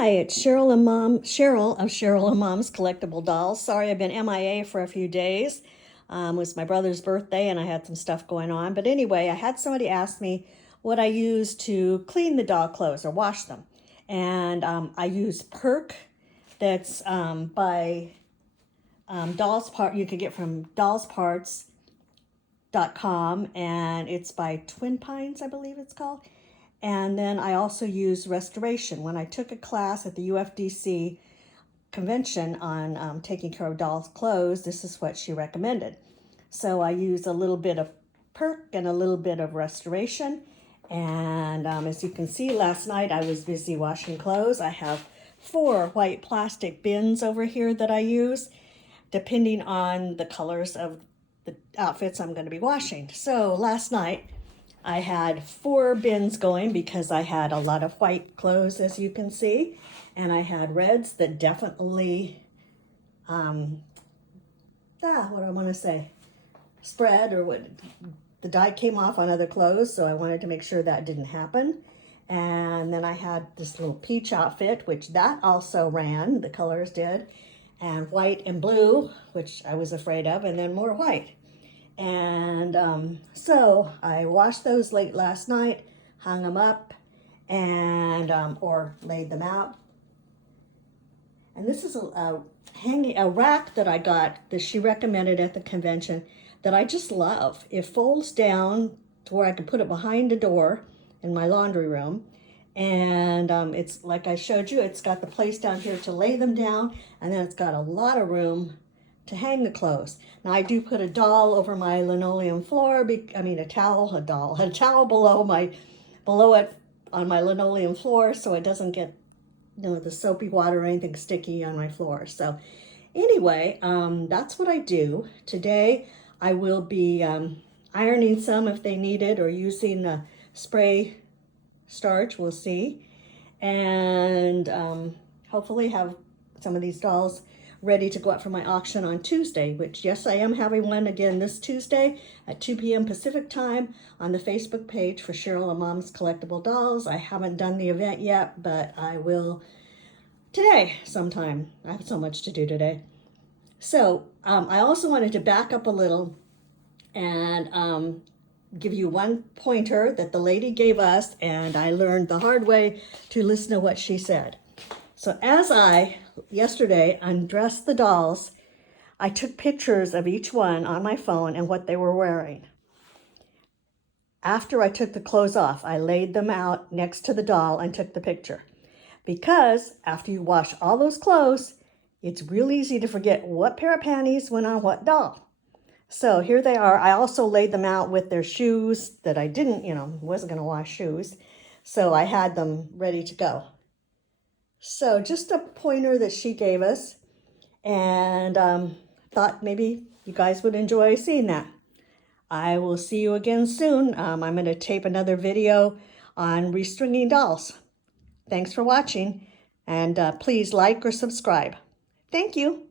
Hi, it's Cheryl of Cheryl and Mom's Collectible Dolls. Sorry, I've been MIA for a few days. It was my brother's birthday and I had some stuff going on. But anyway, I had somebody ask me what I use to clean the doll clothes or wash them. And I use Perk that's by Dolls Part. You can get from dollsparts.com, and it's by Twin Pines, I believe it's called. And then I also use Restoration. When I took a class at the UFDC convention on taking care of dolls' clothes, this is what she recommended. So I use a little bit of Perk and a little bit of Restoration. And as you can see, last night I was busy washing clothes. I have 4 white plastic bins over here that I use, depending on the colors of the outfits I'm going to be washing. So last night, I had 4 bins going because I had a lot of white clothes, as you can see, and I had reds that definitely, what do I want to say, spread, or what, the dye came off on other clothes, so I wanted to make sure that didn't happen. And then I had this little peach outfit, which that also ran, the colors did, and white and blue, which I was afraid of, and then more white. And so I washed those late last night, hung them up, and or laid them out. And this is a rack that I got that she recommended at the convention that I just love. It folds down to where I can put it behind the door in my laundry room. And it's like I showed you, it's got the place down here to lay them down, and then it's got a lot of room to hang the clothes. Now I do put a doll over my linoleum floor, a towel below it on my linoleum floor, so it doesn't get, the soapy water or anything sticky on my floor. So anyway, that's what I do. Today I will be ironing some if they need it, or using a spray starch, we'll see. And hopefully have some of these dolls ready to go up for my auction on Tuesday, which, yes, I am having one again this Tuesday at 2 p.m. Pacific time on the Facebook page for Cheryl and Mom's Collectible Dolls. I haven't done the event yet, but I will today sometime. I have so much to do today. So I also wanted to back up a little and give you one pointer that the lady gave us, and I learned the hard way to listen to what she said. So as I, yesterday, undressed the dolls, I took pictures of each one on my phone and what they were wearing. After I took the clothes off, I laid them out next to the doll and took the picture. Because after you wash all those clothes, it's real easy to forget what pair of panties went on what doll. So here they are. I also laid them out with their shoes that I didn't, wasn't going to wash shoes. So I had them ready to go. So just a pointer that she gave us, and thought maybe you guys would enjoy seeing that. I will see you again soon. I'm going to tape another video on restringing dolls. Thanks for watching, and please like or subscribe. Thank you.